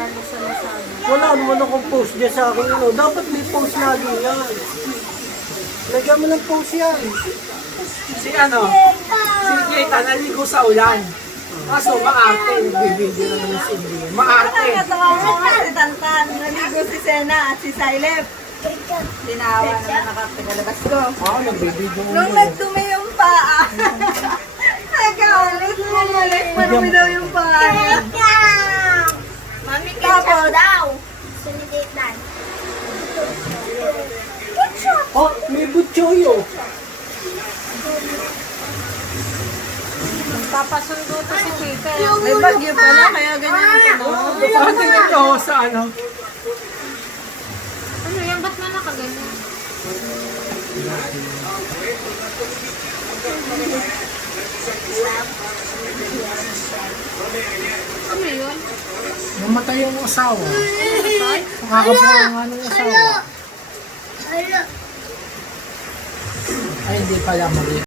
Talo sa Lazada. Wala naman akong post dyan sa akin. Ano. Dapat may post lagi yan. Lagyan mo ng post yan. Si ano? Si Kita naligo sa ulan. Kaso maarte. Nagbibideo naman si Indie. Maarte. Nakatawa mo nga si Tantan. Naligo si Sena at si Silep. Tinawa na nakatagalabas ko. Oo, nagbibideo mo. Nung nagtumi yung paa. Nagkaulit mo malik. Marumi daw yung paa niya. Mami, ketchup daw. Suliditan. Oh, may butchoyo. Papasundo to si Tita. May bagyo pala, kaya ganyan ang tanong. Saan tingin ko sa ano? Ano yan? Ba't na nakaganyan? Ano yun? Namatay yung asawa. Nakakabuha nga ng asawa. Ay, hindi pala mali.